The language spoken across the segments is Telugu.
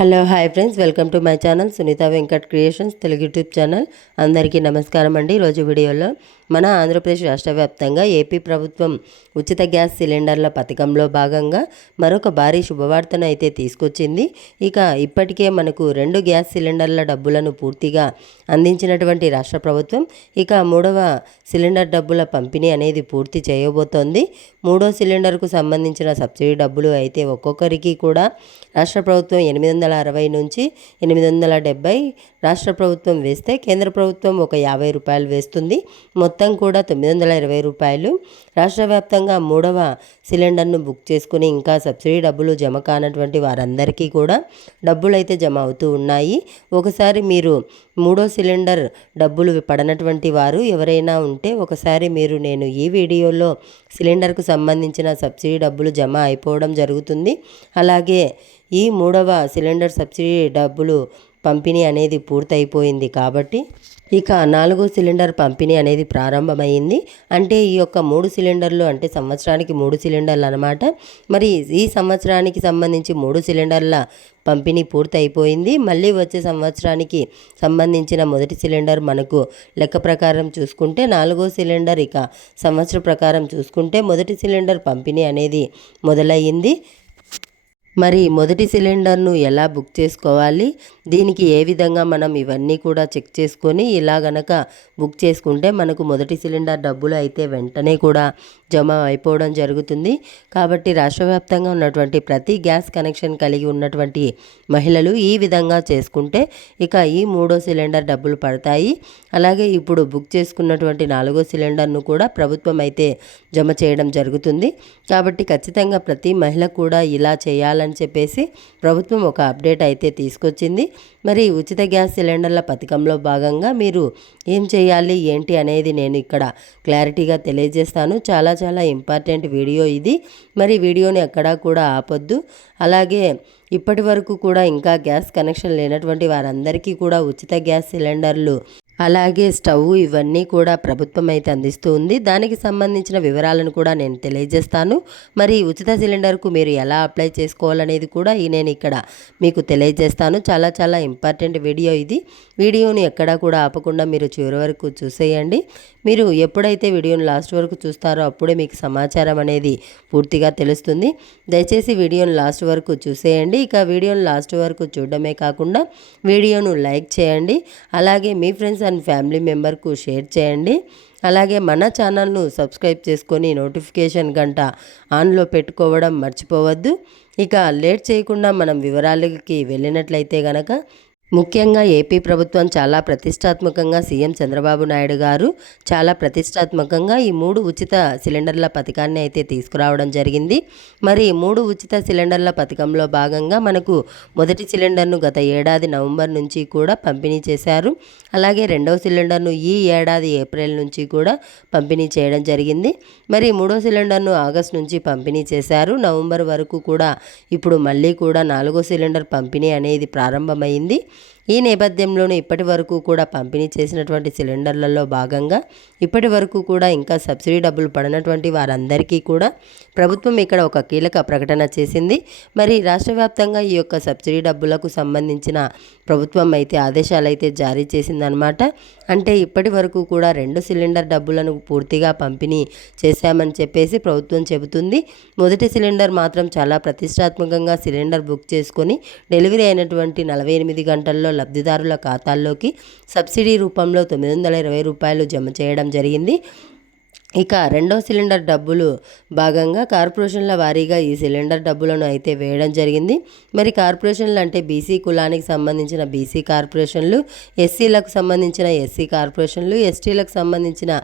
Hello hi friends. Welcome to my channel Sunitha Venkat creations Telugu YouTube channel. అందరికీ నమస్కారం అండి. ఈరోజు వీడియోలో మన ఆంధ్రప్రదేశ్ రాష్ట్ర వ్యాప్తంగా ఏపీ ప్రభుత్వం ఉచిత గ్యాస్ సిలిండర్ల పథకంలో భాగంగా మరొక భారీ శుభవార్తను అయితే తీసుకొచ్చింది. ఇక ఇప్పటికే మనకు రెండు గ్యాస్ సిలిండర్ల డబ్బులను పూర్తిగా అందించినటువంటి రాష్ట్ర ప్రభుత్వం ఇక మూడవ సిలిండర్ డబ్బుల పంపిణీ అనేది పూర్తి చేయబోతోంది. మూడో సిలిండర్కు సంబంధించిన సబ్సిడీ డబ్బులు అయితే ఒక్కొక్కరికి కూడా రాష్ట్ర ప్రభుత్వం ఎనిమిది వందల అరవై నుంచి ఎనిమిది వందల డెబ్బై రాష్ట్ర ప్రభుత్వం వేస్తే కేంద్ర ప్రభుత్వం ఒక యాభై రూపాయలు వేస్తుంది. మొత్తం కూడా తొమ్మిది వందల ఇరవై రూపాయలు. రాష్ట్ర వ్యాప్తంగా మూడవ సిలిండర్ను బుక్ చేసుకుని ఇంకా సబ్సిడీ డబ్బులు జమ కానటువంటి వారందరికీ కూడా డబ్బులు అయితే జమ అవుతూ ఉన్నాయి. ఒకసారి మీరు మూడో సిలిండర్ డబ్బులు పడనటువంటి వారు ఎవరైనా ఉంటే ఒకసారి మీరు నేను ఈ వీడియోలో సిలిండర్కు సంబంధించిన సబ్సిడీ డబ్బులు జమ అయిపోవడం జరుగుతుంది. అలాగే ఈ మూడవ సిలిండర్ సబ్సిడీ డబ్బులు పంపిణీ అనేది పూర్తయిపోయింది కాబట్టి ఇక నాలుగో సిలిండర్ పంపిణీ అనేది ప్రారంభమైంది. అంటే ఈ యొక్క మూడు సిలిండర్లు అంటే సంవత్సరానికి మూడు సిలిండర్లు అనమాట మరి ఈ సంవత్సరానికి సంబంధించి మూడు సిలిండర్ల పంపిణీ పూర్తయిపోయింది. మళ్ళీ వచ్చే సంవత్సరానికి సంబంధించిన మొదటి సిలిండర్ మనకు లెక్క ప్రకారం చూసుకుంటే నాలుగో సిలిండర్ ఇక సంవత్సర ప్రకారం చూసుకుంటే మొదటి సిలిండర్ పంపిణీ అనేది మొదలయ్యింది. మరి మొదటి సిలిండర్ను ఎలా బుక్ చేసుకోవాలి? దీనికి ఏ విధంగా మనం ఇవన్నీ కూడా చెక్ చేసుకొని ఇలా గనక బుక్ చేసుకుంటే మనకు మొదటి సిలిండర్ డబ్బులు అయితే వెంటనే కూడా జమ అయిపోవడం జరుగుతుంది. కాబట్టి రాష్ట్ర వ్యాప్తంగా ఉన్నటువంటి ప్రతి గ్యాస్ కనెక్షన్ కలిగి ఉన్నటువంటి మహిళలు ఈ విధంగా చేసుకుంటే ఇక ఈ మూడో సిలిండర్ డబ్బులు పడతాయి. అలాగే ఇప్పుడు బుక్ చేసుకున్నటువంటి నాలుగో సిలిండర్ను కూడా ప్రభుత్వం అయితే జమ చేయడం జరుగుతుంది. కాబట్టి ఖచ్చితంగా ప్రతి మహిళ కూడా ఇలా చేయాలని అని చెప్పేసి ప్రభుత్వం ఒక అప్డేట్ అయితే తీసుకొచ్చింది. మరి ఉచిత గ్యాస్ సిలిండర్ల పథకంలో భాగంగా మీరు ఏం చేయాలి ఏంటి అనేది నేను ఇక్కడ క్లారిటీగా తెలియజేస్తాను. చాలా చాలా ఇంపార్టెంట్ వీడియో ఇది. మరి వీడియోని ఎక్కడా కూడా ఆపొద్దు. అలాగే ఇప్పటి వరకు కూడా ఇంకా గ్యాస్ కనెక్షన్ లేనటువంటి వారందరికీ కూడా ఉచిత గ్యాస్ సిలిండర్లు అలాగే స్టవ్ ఇవన్నీ కూడా ప్రభుత్వం అయితే అందిస్తూ ఉంది. దానికి సంబంధించిన వివరాలను కూడా నేను తెలియజేస్తాను. మరి ఉచిత సిలిండర్కు మీరు ఎలా అప్లై చేసుకోవాలనేది కూడా ఈ నేను ఇక్కడ మీకు తెలియజేస్తాను. చాలా చాలా ఇంపార్టెంట్ వీడియో ఇది. వీడియోని ఎక్కడా కూడా ఆపకుండా మీరు చివరి వరకు చూసేయండి. మీరు ఎప్పుడైతే వీడియోని లాస్ట్ వరకు చూస్తారో అప్పుడే మీకు సమాచారం అనేది పూర్తిగా తెలుస్తుంది. దయచేసి వీడియోని లాస్ట్ వరకు చూసేయండి. ఇక వీడియోను లాస్ట్ వరకు చూడడమే కాకుండా వీడియోను లైక్ చేయండి. అలాగే మీ ఫ్రెండ్స్ అండ్ ఫ్యామిలీ మెంబర్కు షేర్ చేయండి. అలాగే మన ఛానల్ను సబ్స్క్రైబ్ చేసుకొని నోటిఫికేషన్ గంట ఆన్లో పెట్టుకోవడం మర్చిపోవద్దు. ఇక లేట్ చేయకుండా మనం వివరాలకి వెళ్ళినట్లయితే గనక ముఖ్యంగా ఏపీ ప్రభుత్వం చాలా ప్రతిష్టాత్మకంగా సీఎం చంద్రబాబు నాయుడు గారు చాలా ప్రతిష్టాత్మకంగా ఈ మూడు ఉచిత సిలిండర్ల పథకాన్ని అయితే తీసుకురావడం జరిగింది. మరి మూడు ఉచిత సిలిండర్ల పథకంలో భాగంగా మనకు మొదటి సిలిండర్ను గత ఏడాది నవంబర్ నుంచి కూడా పంపిణీ చేశారు. అలాగే రెండవ సిలిండర్ను ఈ ఏడాది ఏప్రిల్ నుంచి కూడా పంపిణీ చేయడం జరిగింది. మరి మూడో సిలిండర్ను ఆగస్ట్ నుంచి పంపిణీ చేశారు. నవంబర్ వరకు కూడా ఇప్పుడు మళ్ళీ కూడా నాలుగో సిలిండర్ పంపిణీ అనేది ప్రారంభమైంది. ఈ నేపథ్యంలోనే ఇప్పటి వరకు కూడా పంపిణీ చేసినటువంటి సిలిండర్లలో భాగంగా ఇప్పటి వరకు కూడా ఇంకా సబ్సిడీ డబ్బులు పడినటువంటి వారందరికీ కూడా ప్రభుత్వం ఇక్కడ ఒక కీలక ప్రకటన చేసింది. మరి రాష్ట్ర వ్యాప్తంగా ఈ యొక్క సబ్సిడీ డబ్బులకు సంబంధించిన ప్రభుత్వం అయితే ఆదేశాలు అయితే జారీ చేసిందనమాట అంటే ఇప్పటి వరకు కూడా రెండు సిలిండర్ డబ్బులను పూర్తిగా పంపిణీ చేశామని చెప్పేసి ప్రభుత్వం చెబుతుంది. మొదటి సిలిండర్ మాత్రం చాలా ప్రతిష్టాత్మకంగా సిలిండర్ బుక్ చేసుకొని డెలివరీ అయినటువంటి నలభై ఎనిమిది గంటల గంటల్లో లబ్ధిదారుల ఖాతాల్లోకి సబ్సిడీ రూపంలో తొమ్మిది వందల ఇరవై రూపాయలు జమ చేయడం జరిగింది. ఇక రెండో సిలిండర్ డబ్బులు భాగంగా కార్పొరేషన్ల వారీగా ఈ సిలిండర్ డబ్బులను అయితే వేయడం జరిగింది. మరి కార్పొరేషన్లు అంటే బీసీ కులానికి సంబంధించిన బీసీ కార్పొరేషన్లు ఎస్సీలకు సంబంధించిన ఎస్సీ కార్పొరేషన్లు ఎస్టీలకు సంబంధించిన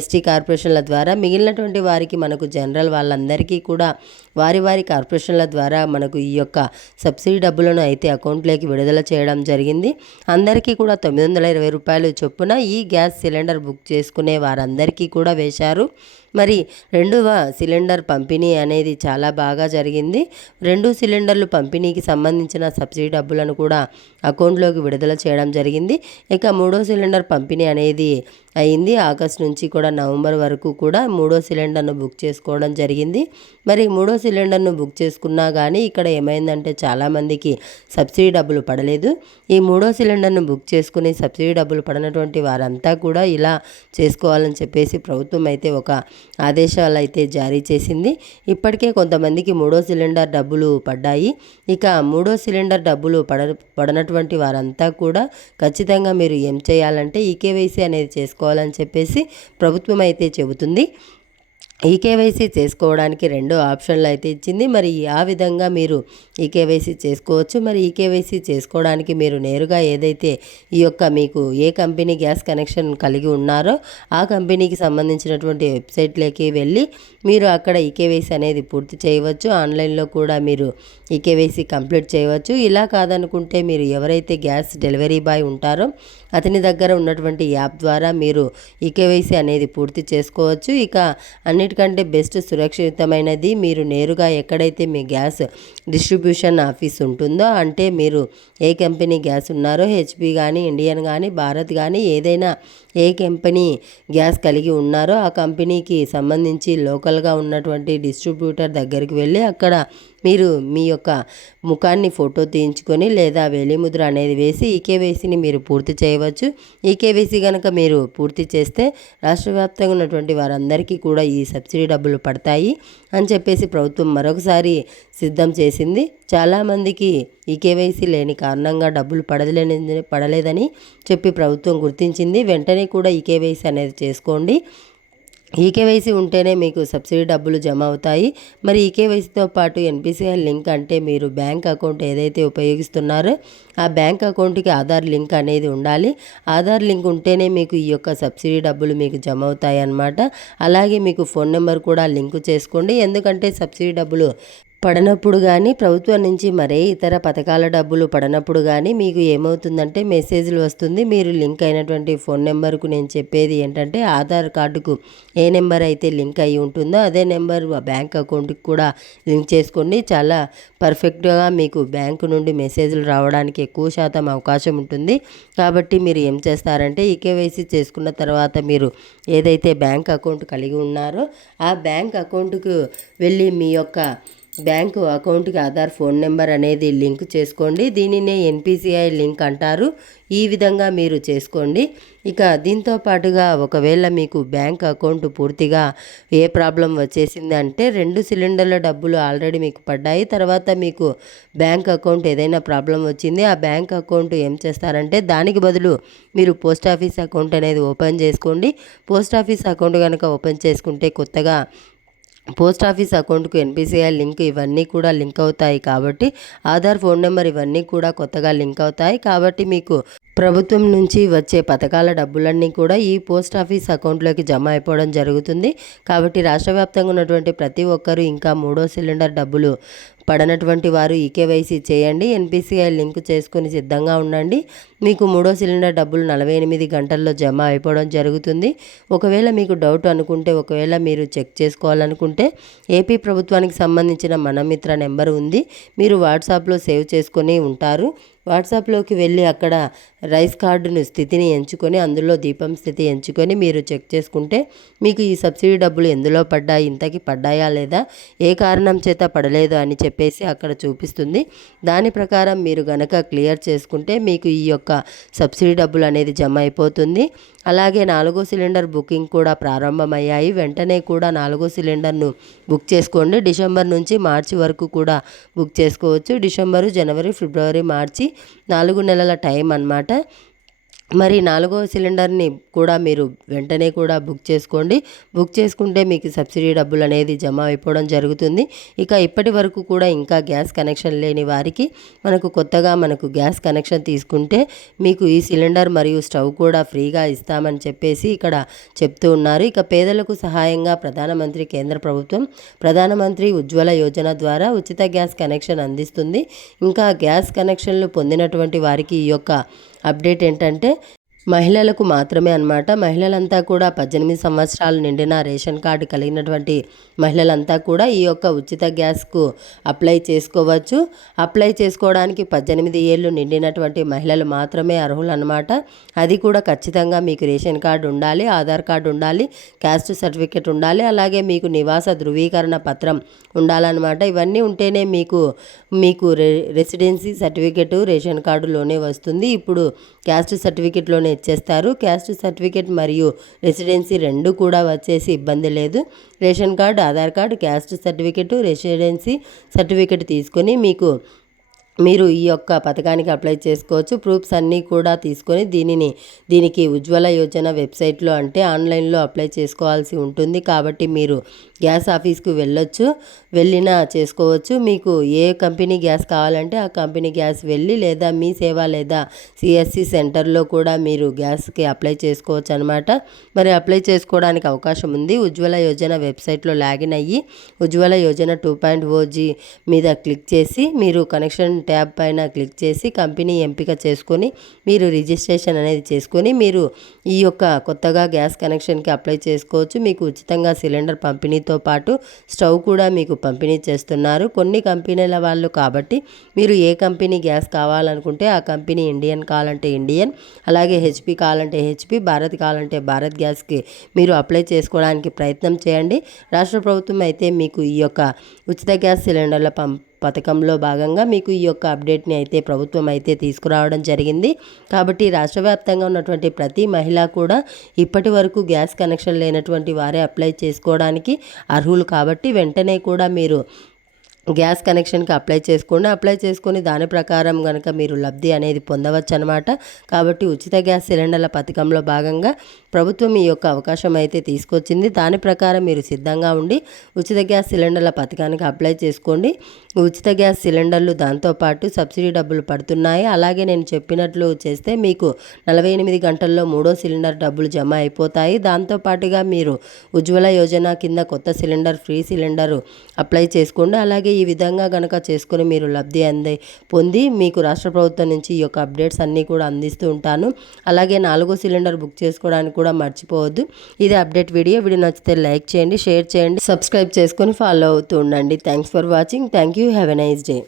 ఎస్టీ కార్పొరేషన్ల ద్వారా మిగిలినటువంటి వారికి మనకు జనరల్ వాళ్ళందరికీ కూడా వారి వారి కార్పొరేషన్ల ద్వారా మనకు ఈ యొక్క సబ్సిడీ డబ్బులను అయితే అకౌంట్లోకి విడుదల చేయడం జరిగింది. అందరికీ కూడా తొమ్మిది వందల ఇరవై రూపాయలు చొప్పున ఈ గ్యాస్ సిలిండర్ బుక్ చేసుకునే వారందరికీ కూడా వేశారు. మరి రెండవ సిలిండర్ పంపిణీ అనేది చాలా బాగా జరిగింది. రెండు సిలిండర్లు పంపిణీకి సంబంధించిన సబ్సిడీ డబ్బులను కూడా అకౌంట్లోకి విడుదల చేయడం జరిగింది. ఇక మూడో సిలిండర్ పంపిణీ అనేది అయింది. ఆగస్ట్ నుంచి కూడా నవంబర్ వరకు కూడా మూడో సిలిండర్ను బుక్ చేసుకోవడం జరిగింది. మరి మూడో సిలిండర్ను బుక్ చేసుకున్నా కానీ ఇక్కడ ఏమైందంటే చాలామందికి సబ్సిడీ డబ్బులు పడలేదు. ఈ మూడో సిలిండర్ను బుక్ చేసుకుని సబ్సిడీ డబ్బులు పడినటువంటి వారంతా కూడా ఇలా చేసుకోవాలని చెప్పేసి ప్రభుత్వం అయితే ఒక ఆదేశాలు అయితే జారీ చేసింది. ఇప్పటికే కొంతమందికి మూడో సిలిండర్ డబ్బులు పడ్డాయి. ఇక మూడో సిలిండర్ డబ్బులు పడ పడనటువంటి వారంతా కూడా ఖచ్చితంగా మీరు ఏం చేయాలంటే ఈకేవైసీ అనేది చేసుకోవాలని చెప్పేసి ప్రభుత్వం అయితే చెబుతుంది. ఈకేవైసీ చేసుకోవడానికి రెండు ఆప్షన్లు అయితే ఇచ్చింది. మరి ఆ విధంగా మీరు ఈకేవైసీ చేసుకోవచ్చు. మరి ఈకేవైసీ చేసుకోవడానికి మీరు నేరుగా ఏదైతే ఈ యొక్క మీకు ఏ కంపెనీ గ్యాస్ కనెక్షన్ కలిగి ఉన్నారో ఆ కంపెనీకి సంబంధించినటువంటి వెబ్సైట్లోకి వెళ్ళి మీరు అక్కడ ఈకేవైసీ అనేది పూర్తి చేయవచ్చు. ఆన్లైన్లో కూడా మీరు ఈకేవైసీ కంప్లీట్ చేయవచ్చు. ఇలా కాదనుకుంటే మీరు ఎవరైతే గ్యాస్ డెలివరీ బాయ్ ఉంటారో అతని దగ్గర ఉన్నటువంటి యాప్ ద్వారా మీరు ఈకేవైసీ అనేది పూర్తి చేసుకోవచ్చు. ఇక అన్నిటికంటే బెస్ట్ సురక్షితమైనది మీరు నేరుగా ఎక్కడైతే మీ గ్యాస్ డిస్ట్రిబ్యూషన్ ఆఫీస్ ఉంటుందో అంటే మీరు ఏ కంపెనీ గ్యాస్ ఉన్నారో హెచ్పి కానీ ఇండియన్ కానీ భారత్ కానీ ఏదైనా ఏ కంపెనీ గ్యాస్ కలిగి ఉన్నారో ఆ కంపెనీకి సంబంధించి లోకల్గా ఉన్నటువంటి డిస్ట్రిబ్యూటర్ దగ్గరికి వెళ్ళి అక్కడ మీరు మీ యొక్క ముఖాన్ని ఫోటో తీయించుకొని లేదా వేలిముద్ర అనేది వేసి ఈకేవైసీని మీరు పూర్తి చేయవచ్చు. ఈకేవైసీ కనుక మీరు పూర్తి చేస్తే రాష్ట్ర వ్యాప్తంగా ఉన్నటువంటి వారందరికీ కూడా ఈ సబ్సిడీ డబ్బులు పడతాయి అని చెప్పేసి ప్రభుత్వం మరొకసారి సిద్ధం చేసింది. చాలామందికి ఈ కేవైసీ లేని కారణంగా డబ్బులు పడలేని పడలేదని చెప్పి ప్రభుత్వం గుర్తించింది. వెంటనే కూడా ఈ కేవైసీ అనేది చేసుకోండి. ఈకేవైసీ ఉంటేనే మీకు సబ్సిడీ డబ్బులు జమ అవుతాయి. మరి ఈకేవైసీతో పాటు ఎన్పిసిఐ లింక్ అంటే మీరు బ్యాంక్ అకౌంట్ ఏదైతే ఉపయోగిస్తున్నారో ఆ బ్యాంక్ అకౌంట్కి ఆధార్ లింక్ అనేది ఉండాలి. ఆధార్ లింక్ ఉంటేనే మీకు ఈ యొక్క సబ్సిడీ డబ్బులు మీకు జమ అవుతాయి అన్నమాట అలాగే మీకు ఫోన్ నెంబర్ కూడా లింక్ చేసుకోండి. ఎందుకంటే సబ్సిడీ డబ్బులు పడనప్పుడు కానీ ప్రభుత్వం నుంచి మరే ఇతర పథకాల డబ్బులు పడనప్పుడు కానీ మీకు ఏమవుతుందంటే మెసేజ్లు వస్తుంది. మీరు లింక్ అయినటువంటి ఫోన్ నెంబర్కు నేను చెప్పేది ఏంటంటే ఆధార్ కార్డుకు ఏ నెంబర్ అయితే లింక్ అయి ఉంటుందో అదే నెంబర్ బ్యాంక్ అకౌంట్కి కూడా లింక్ చేసుకోండి. చాలా పర్ఫెక్ట్గా మీకు బ్యాంకు నుండి మెసేజ్లు రావడానికి ఎక్కువ శాతం అవకాశం ఉంటుంది. కాబట్టి మీరు ఏం చేస్తారంటే ఈ కేవైసీ చేసుకున్న తర్వాత మీరు ఏదైతే బ్యాంక్ అకౌంట్ కలిగి ఉన్నారో ఆ బ్యాంక్ అకౌంట్కు వెళ్ళి మీ యొక్క బ్యాంకు అకౌంట్కి ఆధార్ ఫోన్ నెంబర్ అనేది లింక్ చేసుకోండి. దీనినే ఎన్పిసిఐ లింక్ అంటారు. ఈ విధంగా మీరు చేసుకోండి. ఇక దీంతో పాటుగా ఒకవేళ మీకు బ్యాంక్ అకౌంట్ పూర్తిగా ఏ ప్రాబ్లం వచ్చేసింది అంటే రెండు సిలిండర్ల డబ్బులు ఆల్రెడీ మీకు పడ్డాయి. తర్వాత మీకు బ్యాంక్ అకౌంట్ ఏదైనా ప్రాబ్లం వచ్చింది ఆ బ్యాంక్ అకౌంట్ ఏం చేస్తారంటే దానికి బదులు మీరు పోస్ట్ ఆఫీస్ అకౌంట్ అనేది ఓపెన్ చేసుకోండి. పోస్ట్ ఆఫీస్ అకౌంట్ కనుక ఓపెన్ చేసుకుంటే కొత్తగా పోస్ట్ ఆఫీస్ అకౌంట్కు ఎన్పిసిఐ లింక్ ఇవన్నీ కూడా లింక్ అవుతాయి కాబట్టి ఆధార్ ఫోన్ నెంబర్ ఇవన్నీ కూడా కొత్తగా లింక్ అవుతాయి కాబట్టి మీకు ప్రభుత్వం నుంచి వచ్చే పథకాల డబ్బులన్నీ కూడా ఈ పోస్ట్ ఆఫీస్ అకౌంట్లోకి జమ అయిపోవడం జరుగుతుంది. కాబట్టి రాష్ట్ర వ్యాప్తంగా ఉన్నటువంటి ప్రతి ఒక్కరూ ఇంకా మూడో సిలిండర్ డబ్బులు పడనటువంటి వారు ఈ కేవైసీ చేయండి ఎన్పిసిఐ లింక్ చేసుకుని సిద్ధంగా ఉండండి. మీకు మూడో సిలిండర్ డబ్బులు నలభై ఎనిమిది గంటల్లో జమ అయిపోవడం జరుగుతుంది. ఒకవేళ మీకు డౌట్ అనుకుంటే ఒకవేళ మీరు చెక్ చేసుకోవాలనుకుంటే ఏపీ ప్రభుత్వానికి సంబంధించిన మనమిత్ర నెంబర్ ఉంది. మీరు వాట్సాప్లో సేవ్ చేసుకొని ఉంటారు. వాట్సాప్లోకి వెళ్ళి అక్కడ రైస్ కార్డును స్థితిని ఎంచుకొని అందులో దీపం స్థితి ఎంచుకొని మీరు చెక్ చేసుకుంటే మీకు ఈ సబ్సిడీ డబ్బులు ఎందులో పడ్డాయి ఇంతకి పడ్డాయా లేదా ఏ కారణం చేత పడలేదు అని చెప్పి చెప్పేసి అక్కడ చూపిస్తుంది. దాని ప్రకారం మీరు గనక క్లియర్ చేసుకుంటే మీకు ఈ యొక్క సబ్సిడీ డబ్బులు అనేది జమ అయిపోతుంది. అలాగే నాలుగో సిలిండర్ బుకింగ్ కూడా ప్రారంభమయ్యాయి. వెంటనే కూడా నాలుగో సిలిండర్ను బుక్ చేసుకోండి. డిసెంబర్ నుంచి మార్చి వరకు కూడా బుక్ చేసుకోవచ్చు. డిసెంబరు జనవరి ఫిబ్రవరి మార్చి నాలుగు నెలల టైం అన్నమాట. మరి నాలుగో సిలిండర్ని కూడా మీరు వెంటనే కూడా బుక్ చేసుకోండి. బుక్ చేసుకుంటే మీకు సబ్సిడీ డబ్బులు అనేది జమ అయిపోవడం జరుగుతుంది. ఇక ఇప్పటి వరకు కూడా ఇంకా గ్యాస్ కనెక్షన్ లేని వారికి మనకు కొత్తగా మనకు గ్యాస్ కనెక్షన్ తీసుకుంటే మీకు ఈ సిలిండర్ మరియు స్టవ్ కూడా ఫ్రీగా ఇస్తామని చెప్పేసి ఇక్కడ చెప్తూ ఉన్నారు. ఇక పేదలకు సహాయంగా ప్రధానమంత్రి కేంద్ర ప్రభుత్వం ప్రధానమంత్రి ఉజ్వల యోజన ద్వారా ఉచిత గ్యాస్ కనెక్షన్ అందిస్తుంది. ఇంకా గ్యాస్ కనెక్షన్లు పొందినటువంటి వారికి ఈ యొక్క అప్డేట్ ఏంటంటే మహిళలకు మాత్రమే అన్నమాట. మహిళలంతా కూడా పద్దెనిమిది సంవత్సరాలు నిండిన రేషన్ కార్డు కలిగినటువంటి మహిళలంతా కూడా ఈ యొక్క ఉచిత గ్యాస్కు అప్లై చేసుకోవచ్చు. అప్లై చేసుకోవడానికి పద్దెనిమిది ఏళ్ళు నిండినటువంటి మహిళలు మాత్రమే అర్హులు అనమాట అది కూడా ఖచ్చితంగా మీకు రేషన్ కార్డు ఉండాలి ఆధార్ కార్డు ఉండాలి క్యాస్ట్ సర్టిఫికేట్ ఉండాలి అలాగే మీకు నివాస ధృవీకరణ పత్రం ఉండాలన్నమాట. ఇవన్నీ ఉంటేనే మీకు మీకు రె రెసిడెన్సీ సర్టిఫికేట్ రేషన్ కార్డులోనే వస్తుంది. ఇప్పుడు క్యాస్ట్ సర్టిఫికేట్లోనే ఇచ్చేస్తారు. క్యాస్ట్ సర్టిఫికేట్ మరియు రెసిడెన్సీ రెండు కూడా వచ్చేసి ఇబ్బంది లేదు. Ration card Aadhaar card caste certificate residency certificate తీసుకొని మీకు మీరు ఈ యొక్క పథకానికి అప్లై చేసుకోవచ్చు. ప్రూఫ్స్ అన్నీ కూడా తీసుకొని దీనిని దీనికి ఉజ్వల యోజన వెబ్సైట్లో అంటే ఆన్లైన్లో అప్లై చేసుకోవాల్సి ఉంటుంది. కాబట్టి మీరు గ్యాస్ ఆఫీస్కి వెళ్ళొచ్చు వెళ్ళినా చేసుకోవచ్చు. మీకు ఏ కంపెనీ గ్యాస్ కావాలంటే ఆ కంపెనీ గ్యాస్ వెళ్ళి లేదా మీ సేవ లేదా సిఎస్సి సెంటర్లో కూడా మీరు గ్యాస్కి అప్లై చేసుకోవచ్చు అనమాట మరి అప్లై చేసుకోవడానికి అవకాశం ఉంది. ఉజ్వల యోజన వెబ్సైట్లో లాగిన్ అయ్యి Ujjwala Yojana two point O G మీద క్లిక్ చేసి మీరు కనెక్షన్ ట్యాబ్ పైన క్లిక్ చేసి కంపెనీ ఎంపిక చేసుకొని మీరు రిజిస్ట్రేషన్ అనేది చేసుకొని మీరు ఈ యొక్క కొత్తగా గ్యాస్ కనెక్షన్కి అప్లై చేసుకోవచ్చు. మీకు ఉచితంగా సిలిండర్ పంపిణీతో పాటు స్టవ్ కూడా మీకు పంపిణీ చేస్తున్నారు. కొన్ని కంపెనీల వాళ్ళు కాబట్టి మీరు ఏ కంపెనీ గ్యాస్ కావాలనుకుంటే ఆ కంపెనీ ఇండియన్ కావాలంటే ఇండియన్ అలాగే హెచ్పి కావాలంటే హెచ్పి భారత్ కావాలంటే భారత్ గ్యాస్కి మీరు అప్లై చేసుకోవడానికి ప్రయత్నం చేయండి. రాష్ట్ర ప్రభుత్వం అయితే మీకు ఈ యొక్క ఉచిత గ్యాస్ సిలిండర్ల పంప్ పథకంలో భాగంగా మీకు ఈ యొక్క అప్డేట్ని అయితే ప్రభుత్వం అయితే తీసుకురావడం జరిగింది. కాబట్టి రాష్ట్ర వ్యాప్తంగా ఉన్నటువంటి ప్రతి మహిళ కూడా ఇప్పటి వరకు గ్యాస్ కనెక్షన్ లేనటువంటి వారే అప్లై చేసుకోవడానికి అర్హులు కాబట్టి వెంటనే కూడా మీరు గ్యాస్ కనెక్షన్కి అప్లై చేసుకోండి. అప్లై చేసుకొని దాని ప్రకారం కనుక మీరు లబ్ధి అనేది పొందవచ్చు అనమాట కాబట్టి ఉచిత గ్యాస్ సిలిండర్ల పథకంలో భాగంగా ప్రభుత్వం ఈ యొక్క అవకాశం అయితే తీసుకొచ్చింది. దాని ప్రకారం మీరు సిద్ధంగా ఉండి ఉచిత గ్యాస్ సిలిండర్ల పథకానికి అప్లై చేసుకోండి. ఉచిత గ్యాస్ సిలిండర్లు దాంతోపాటు సబ్సిడీ డబ్బులు పడుతున్నాయి. అలాగే నేను చెప్పినట్లు చేస్తే మీకు నలభై ఎనిమిది గంటల్లో మూడో సిలిండర్ డబ్బులు జమ అయిపోతాయి. దాంతోపాటుగా మీరు ఉజ్వల యోజన కింద కొత్త సిలిండర్ ఫ్రీ సిలిండర్ అప్లై చేసుకోండి. అలాగే ఈ విధంగా గనక చేసుకుని మీరు లబ్ధి అంది పొంది మీకు రాష్ట్ర ప్రభుత్వం నుంచి ఈ యొక్క అప్డేట్స్ అన్నీ కూడా అందిస్తూ ఉంటాను. అలాగే నాలుగో సిలిండర్ బుక్ చేసుకోవడానికి కూడా మర్చిపోవద్దు. ఇది అప్డేట్ వీడియో. వీడియో నచ్చితే లైక్ చేయండి షేర్ చేయండి సబ్స్క్రైబ్ చేసుకొని ఫాలో అవుతూ ఉండండి. Thanks for watching. Thank you. you have a nice day